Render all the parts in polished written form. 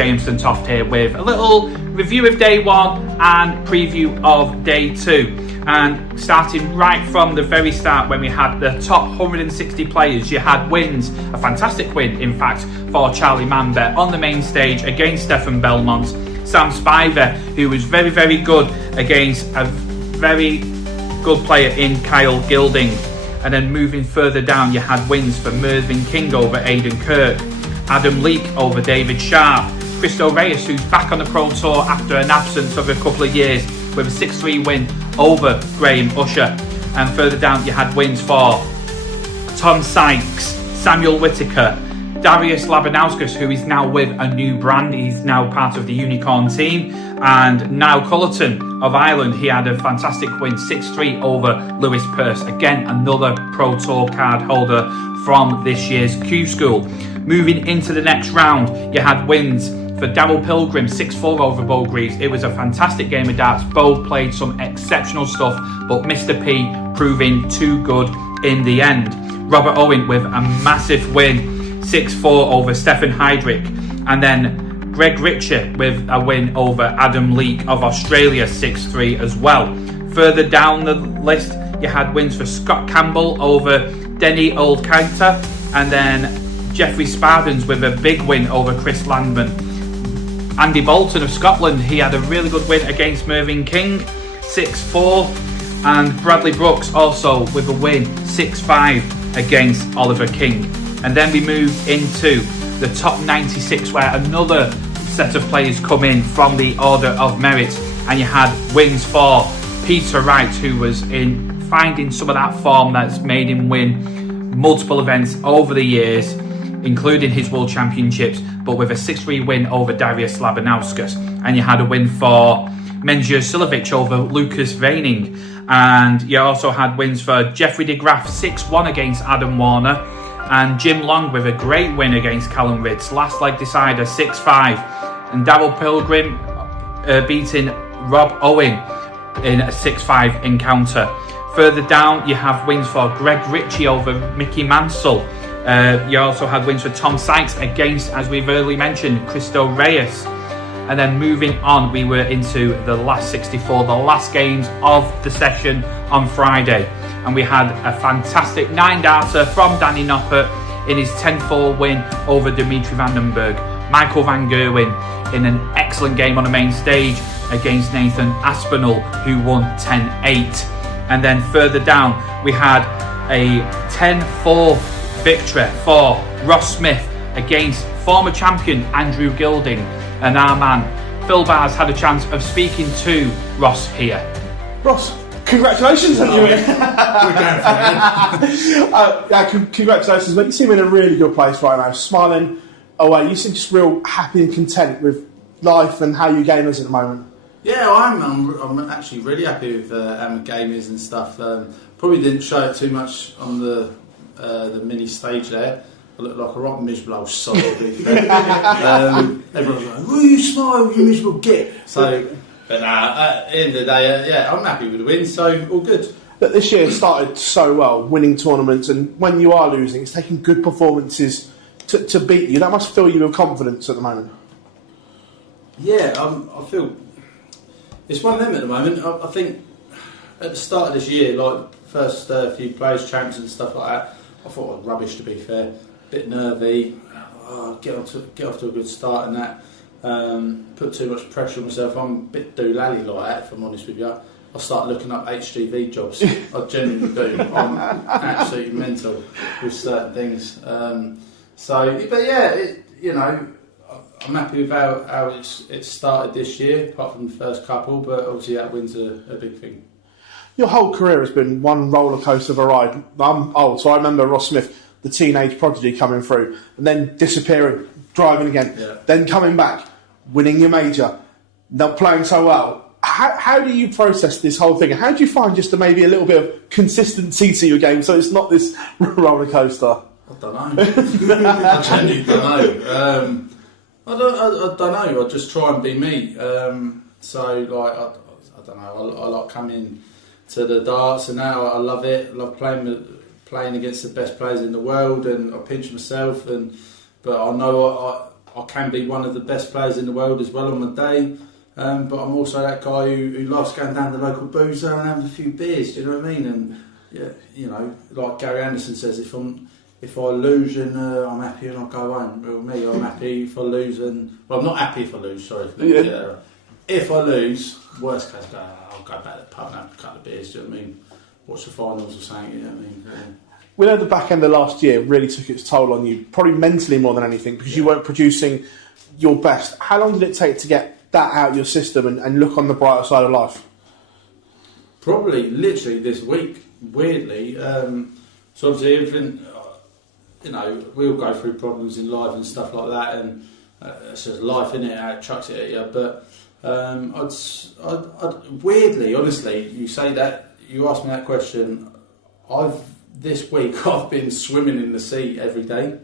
Jameson Toft here with a little review of day 1 and preview of day 2. And starting right from the very start, when we had the top 160 players, you had wins, a fantastic win in fact for Charlie Mambet on the main stage against Stefan Belmont. Sam Spiver, who was very, very good against a very good player in Kyle Gilding. And then moving further down, you had wins for Mervyn King over Aidan Kirk, Adam Leake over David Sharp, Cristo Reyes, who's back on the Pro Tour after an absence of a couple of years, with a 6-3 win over Graham Usher. And further down you had wins for Tom Sykes, Samuel Whittaker, Darius Labanauskas, who is now with a new brand. He's now part of the Unicorn team. And Niall Cullerton of Ireland, he had a fantastic win, 6-3 over Lewis Pearce. Again, another Pro Tour card holder from this year's Q School. Moving into the next round, you had wins for Darryl Pilgrim, 6-4 over Bo Greaves. It was a fantastic game of darts. Bo played some exceptional stuff, but Mr. P proving too good in the end. Robert Owen with a massive win, 6-4 over Stefan Heydrich. And then Greg Ritchie with a win over Adam Leake of Australia, 6-3 as well. Further down the list, you had wins for Scott Campbell over Denny Oldcounter, and then Jeffrey Spardens with a big win over Chris Landman. Andy Bolton of Scotland, he had a really good win against Mervyn King, 6-4. And Bradley Brooks also with a win, 6-5 against Oliver King. And then we move into the top 96, where another set of players come in from the order of merit. And you had wins for Peter Wright, who was in finding some of that form that's made him win multiple events over the years, including his World Championships, but with a 6-3 win over Darius Labanauskas. And you had a win for Menjur Silovic over Lucas Veining. And you also had wins for Jeffrey de Graaf, 6-1 against Adam Warner. And Jim Long with a great win against Callum Ritz. Last leg decider, 6-5. And Darryl Pilgrim beating Rob Owen in a 6-5 encounter. Further down, you have wins for Greg Ritchie over Mickey Mansell. You also had wins for Tom Sykes against, as we've earlier mentioned, Cristo Reyes. And then moving on, we were into the last 64, the last games of the session on Friday. And we had a fantastic 9-darter from Danny Noppert in his 10-4 win over Dimitri Vandenberg. Michael Van Gerwen in an excellent game on the main stage against Nathan Aspinall, who won 10-8. And then further down, we had a 10-4 victory for Ross Smith against former champion Andrew Gilding. And our man Phil Bars had a chance of speaking to Ross here. Ross, congratulations on you. Congratulations, mate. You seem in a really good place right now, smiling away. You seem just real happy and content with life and how you gamers at the moment. Yeah, I'm actually really happy with how my game is and stuff. Probably didn't show it too much on the mini stage there. I look like a rotten miserable old sod, to be fair. Everyone's like, "Will you smile, you miserable git?" So, but at the end of the day, yeah, I'm happy with the win, so all good. But this year started so well, winning tournaments, and when you are losing, it's taking good performances to beat you. That must fill you with confidence at the moment. Yeah, I feel it's one of them at the moment. I think at the start of this year, like first few players, champs and stuff like that, I thought I was rubbish, to be fair. Bit nervy, get off to a good start and that. Put too much pressure on myself. I'm a bit doolally like that, if I'm honest with you. I start looking up HGV jobs. I genuinely do. I'm absolutely mental with certain things. But yeah, I'm happy with how it started this year, apart from the first couple. But obviously that win's a big thing. Your whole career has been one roller coaster of a ride. I'm old, so I remember Ross Smith, the teenage prodigy, coming through and then disappearing, driving again, then coming back, winning your major, not playing so well. How do you process this whole thing? How do you find just maybe a little bit of consistency to your game so it's not this roller coaster? I don't know. I genuinely don't know. I don't know. I just try and be me. So like I don't know. I like coming to the darts and now I love it. I love playing against the best players in the world, and I pinch myself. But I know I can be one of the best players in the world as well on my day. But I'm also that guy who loves going down to the local boozer and having a few beers. Do you know what I mean? And yeah, you know, like Gary Anderson says, if I lose and I'm happy and I go home. Well, me, I'm happy if I lose and I'm not happy if I lose. Sorry, if I lose, worst case, I'll go back to the pub and have a couple of beers. Do you know what I mean? Watch the finals or something. You know what I mean? We know the back end of last year really took its toll on you, probably mentally more than anything, because you weren't producing your best. How long did it take to get that out of your system and look on the brighter side of life? Probably literally this week, weirdly. So obviously everything, you know, we all go through problems in life and stuff like that, and it's just life, innit? How it chucks it at you. But I'd weirdly, honestly, you say that, you asked me that question, this week I've been swimming in the sea every day.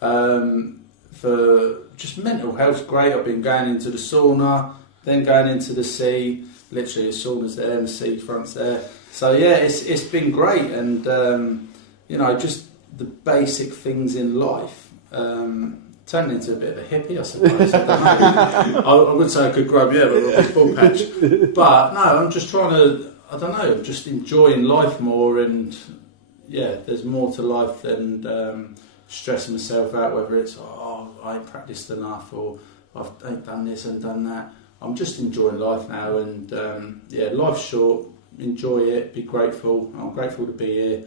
For just mental health, great. I've been going into the sauna, then going into the sea. Literally, the sauna's there and the seafront's there. So yeah, it's been great, and you know, just the basic things in life. Turned into a bit of a hippie, I suppose. I would say I could grow a big ball patch, but no, I'm just trying to. I don't know. I'm just enjoying life more, and yeah, there's more to life than stressing myself out, whether it's I ain't practiced enough or I ain't done this and done that. I'm just enjoying life now, and yeah, life's short. Enjoy it. Be grateful. I'm grateful to be here.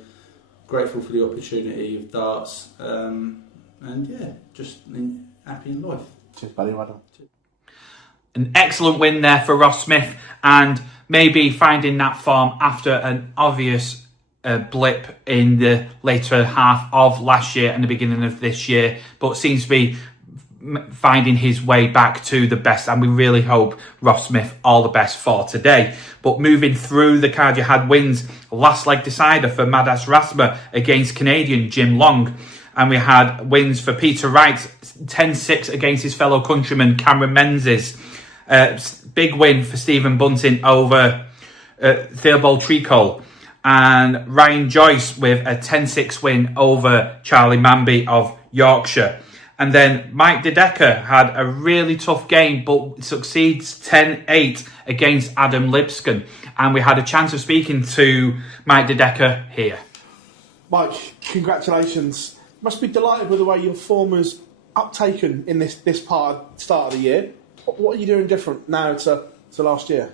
Grateful for the opportunity of darts, and yeah, just happy in life. Cheers, buddy. Well done. An excellent win there for Ross Smith, and maybe finding that form after an obvious blip in the later half of last year and the beginning of this year, but seems to be finding his way back to the best, and we really hope Ross Smith all the best for today. But moving through the card, you had wins, last leg decider for Madas Rasma against Canadian Jim Long, and we had wins for Peter Wright, 10-6 against his fellow countryman Cameron Menzies. Big win for Stephen Bunting over Theobald Tricol, and Ryan Joyce with a 10-6 win over Charlie Manby of Yorkshire. And then Mike DeDecker had a really tough game, but succeeds 10-8 against Adam Lipscomb. And we had a chance of speaking to Mike DeDecker here. Mike, congratulations. Must be delighted with the way your form has uptaken in this start of the year. What are you doing different now to last year?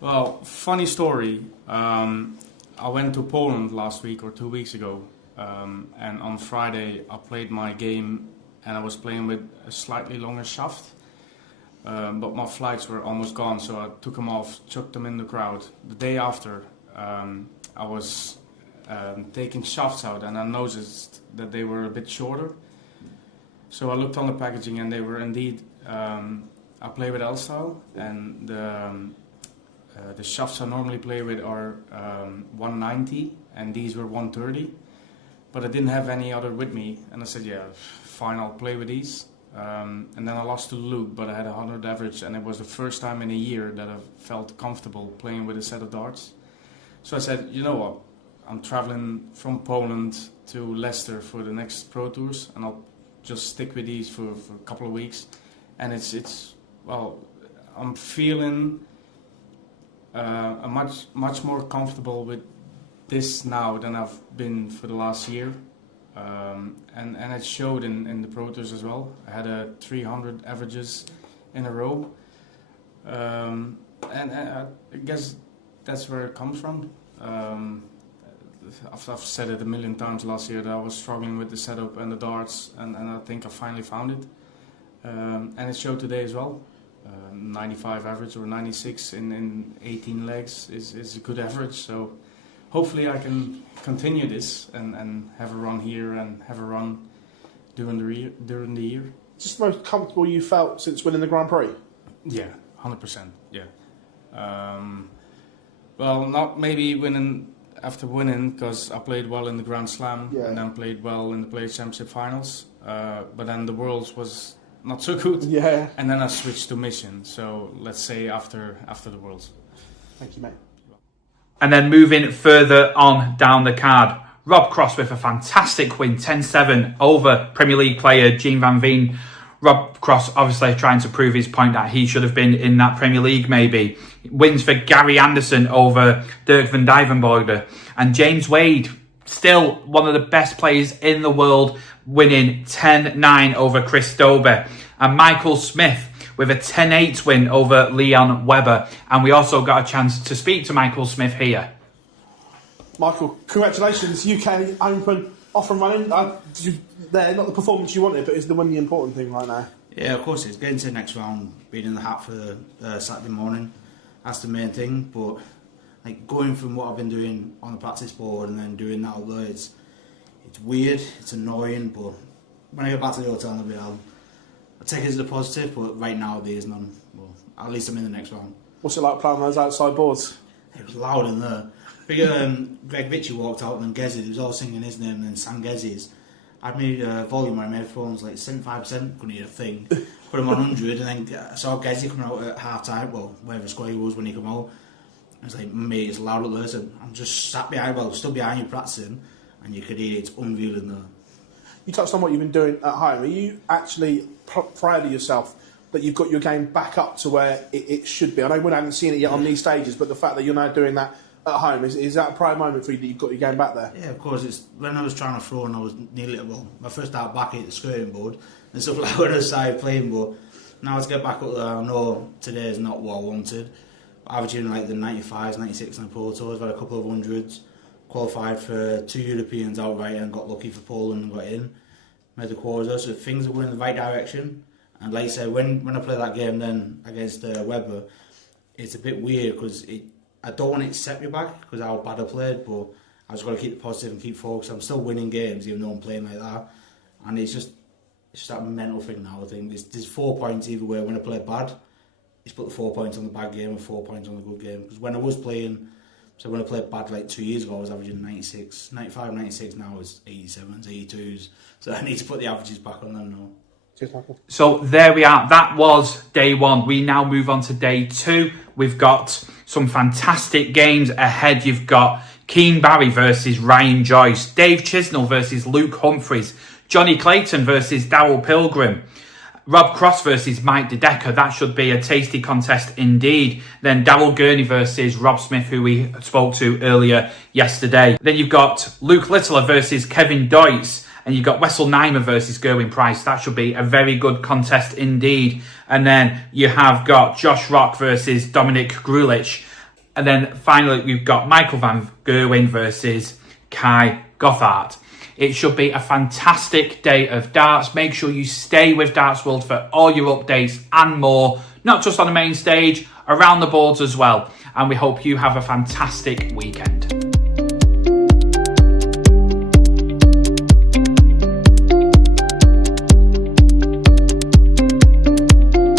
Well, funny story. I went to Poland last week or 2 weeks ago, and on Friday I played my game, and I was playing with a slightly longer shaft, but my flights were almost gone, so I took them off, chucked them in the crowd. The day after, I was taking shafts out, and I noticed that they were a bit shorter. So I looked on the packaging, and they were indeed. I play with L style, and the shafts I normally play with are 190, and these were 130. But I didn't have any other with me, and I said, yeah, fine, I'll play with these. And then I lost to Luke, but I had 100 average, and it was the first time in a year that I felt comfortable playing with a set of darts. So I said, you know what, I'm traveling from Poland to Leicester for the next Pro Tours, and I'll just stick with these for a couple of weeks. And it's well, I'm feeling much more comfortable with this now than I've been for the last year, and it showed in the Pro Tours as well. I had a 300 averages in a row, and I guess that's where it comes from. I've said it a million times last year that I was struggling with the setup and the darts, and I think I finally found it, and it showed today as well. 95 average or 96 in 18 legs is a good average, so hopefully I can continue this and have a run here and have a run during the year. Just the most comfortable you felt since winning the Grand Prix? Yeah, 100%. Yeah. Well, not maybe winning after winning, because I played well in the Grand Slam, and then played well in the Players Championship finals. But then the Worlds was not so good. Yeah. And then I switched to Mission. So let's say after the Worlds. Thank you, mate. And then moving further on down the card, Rob Cross with a fantastic win, 10-7 over Premier League player Gene Van Veen. Rob Cross obviously trying to prove his point that he should have been in that Premier League maybe. Wins for Gary Anderson over Dirk van Dijvenbode. And James Wade, still one of the best players in the world, winning 10-9 over Chris Dober. And Michael Smith with a 10-8 win over Leon Webber. And we also got a chance to speak to Michael Smith here. Michael, congratulations, UK Open off and running. Not the performance you wanted, but is the win the important thing right now? Yeah, of course it is. Getting to the next round, being in the hat for Saturday morning, that's the main thing. But like going from what I've been doing on the practice board and then doing that out there, it's weird, it's annoying. But when I get back to the hotel, I'll take it as a positive. But right now there's none. Well, at least I'm in the next round. What's it like playing those outside boards? It was loud in there. Greg Vitchie walked out and then Gezi, they was all singing his name and then sang Gezi's. I made volume on my headphones like 75%, couldn't hear a thing. Put them on 100 and then I saw Gezi coming out at half time, well, wherever square he was when he came out. I was like, mate, it's loud at there. So I'm just sat behind, stood behind you practicing and you could hear it's unreal in there. You touched on what you've been doing at home. Are you actually proud of yourself that you've got your game back up to where it should be? I know we haven't seen it yet on these stages, but the fact that you're now doing that at home, is that a proud moment for you that you've got your game back there? Yeah, of course. It's when I was trying to throw and I was nearly, my first out back at the skirting board and stuff like when I started playing, but now to get back up there, I know today is not what I wanted. Averaging like the 95s, 96 on the Pro Tours, had a couple of hundreds, qualified for 2 Europeans outright and got lucky for Poland and got in. Made the quarters, so things are going in the right direction. And like I said, when I play that game then against Webber, it's a bit weird because I don't want it to set me back because how bad I played, but I just got to keep the positive and keep focused. I'm still winning games even though I'm playing like that, and it's just that mental thing now. I think there's 4 points either way. When I play bad, it's put the 4 points on the bad game and 4 points on the good game. Because when I was playing, so when I played bad like 2 years ago, I was averaging 96, 95, 96. Now it's 87s, 82s. So I need to put the averages back on them now. So there we are. That was day one. We now move on to day two. We've got some fantastic games ahead. You've got Keane Barry versus Ryan Joyce, Dave Chisnell versus Luke Humphries, Johnny Clayton versus Darryl Pilgrim, Rob Cross versus Mike DeDecker. That should be a tasty contest indeed. Then Darryl Gurney versus Rob Smith, who we spoke to earlier yesterday. Then you've got Luke Littler versus Kevin Deutz. And you've got Wessel Neimer versus Gerwin Price. That should be a very good contest indeed. And then you have got Josh Rock versus Dominic Grulich. And then finally, we've got Michael van Gerwen versus Kai Gothard. It should be a fantastic day of darts. Make sure you stay with DartsWorld for all your updates and more. Not just on the main stage, around the boards as well. And we hope you have a fantastic weekend.